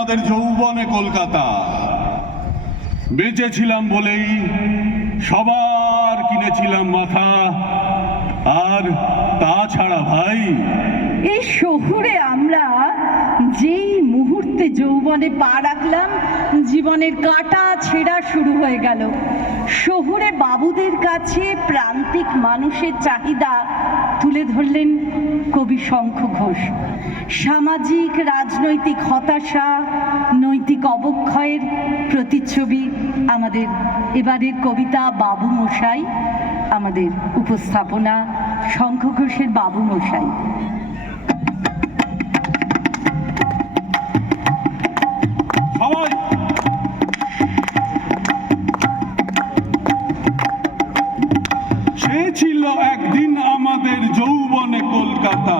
আমাদের যৌবনে কলকাতা বেঁচেছিলাম বলেই সবার কিনেছিলাম মাথা। আর তাছাড়া ভাই, এই শহুরে আমরা যেই মুহূর্তে যৌবনে পা রাখলাম, জীবনের কাটা ছেঁড়া শুরু হয়ে গেল। শহুরে বাবুদের কাছে প্রান্তিক মানুষের চাহিদা তুলে ধরলেন কবি শঙ্খ ঘোষ। সামাজিক রাজনৈতিক হতাশা, নৈতিক অবক্ষয়ের প্রতিচ্ছবি আমাদের এবারের কবিতা বাবু মশাই। আমাদের উপস্থাপনা শঙ্খ ঘোষের বাবু মশাই। সবাই সে ছিল একদিন আমাদের যৌবনে কলকাতা,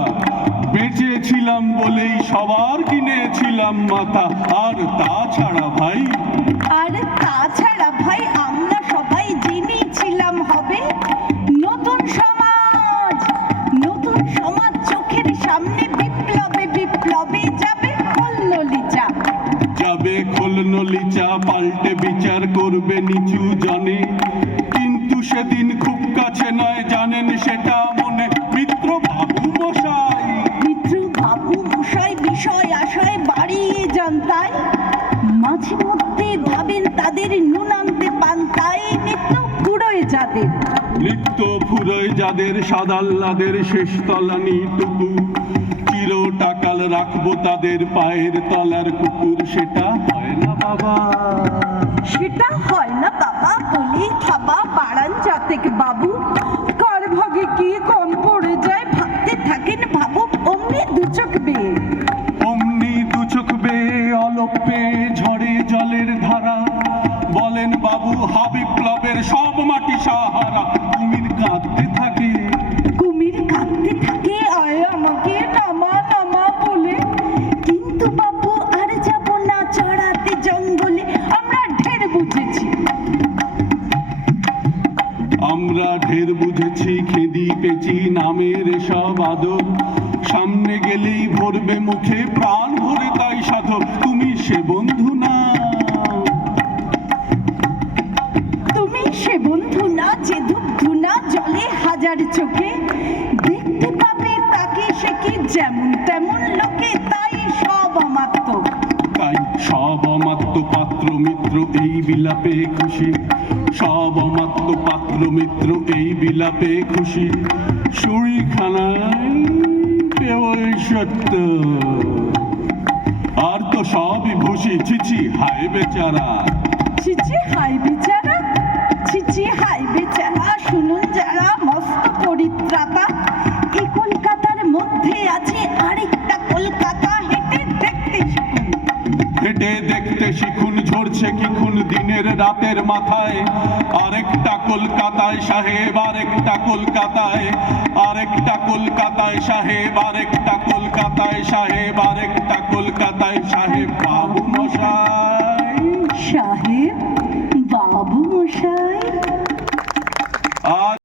বেঁচেছিলাম বলেই সবার কিনেছিলাম মাথা। আর তাছাড়া ভাই, আমরা সবাই জেনেছিলাম হবে নতুন সমাজ। নতুন সমাজ চোখের সামনে বিপ্লবে বিপ্লবে যাবে খোলনলিচা। খোলনলিচা পাল্টে বিচার করবে নিচু জনে। কিন্তু সেদিন খুব কাছে নয়, জানেন সেটা মনে। মিত্র বাবু মশাই বিষয় আশয় বাড়িয়ে যান, তাই মাঝে মধ্যে ভাবেন তাদের নুন আনতে পান। তাই নিত্য ফুরোয় যাদের সাদাল্লাদের শেষ তলানিটুকু চির টাকাল রাখবো তাদের পায়ের তলার কুকুর। সেটা হয় না বাবা বলেই থাবা বাড়ান জাতেক বাবু। কার ভাগে কি কম পড়ে যায় ভাবতে থাকেন ভাবুক অমনি দুচোখ বেয়ে অলপ পেয়ে ঝড়ে জলের ধারা। বলেন বাবু বিপ্লবের সব মাটি সাহারা। কুমির কাঁদতে থাকে আয় আমাকে নামা বলে। কিন্তু বাবু আর যাব না চড়াতে জঙ্গলে। আমরা ঢের বুঝেছি খেদি পেঁচি নামের সব আদর। সামনে গেলেই ভরবে মুখে প্রাণ ভরে তাই সাধক। তুমি সে বন্ধু না যে ধূপ না জলে হাজার চোখে। দেখতে পাবে তাকে সে কি যেমন তেমন লোকে। তাই সব অমাত্য পাত্র মিত্র এই বিলাপে খুশি। সব অমাত্য পাত্র মিত্র এই বিলাপে খুশি। সুরিখানায় কেবল সত্য, আর তো সবই ভুসি। ছিছি হায় বেচারা, শুনুন যারা মস্ত পরিত্রাতা। এই কলকাতার মধ্যে আছে আরেকটা কলকাতা। হেঁটে দেখতে শিখুন ঝরছে কি খুন দিনের রাতের মাথায়। আরেকটা কলকাতায় সাহেব, আরেকটা কলকাতায়, আরেকটা কলকাতায় সাহেব, আরেকটা কলকাতায় সাহেব, আরেকটা কলকাতায় সাহেব বাবু মশাই।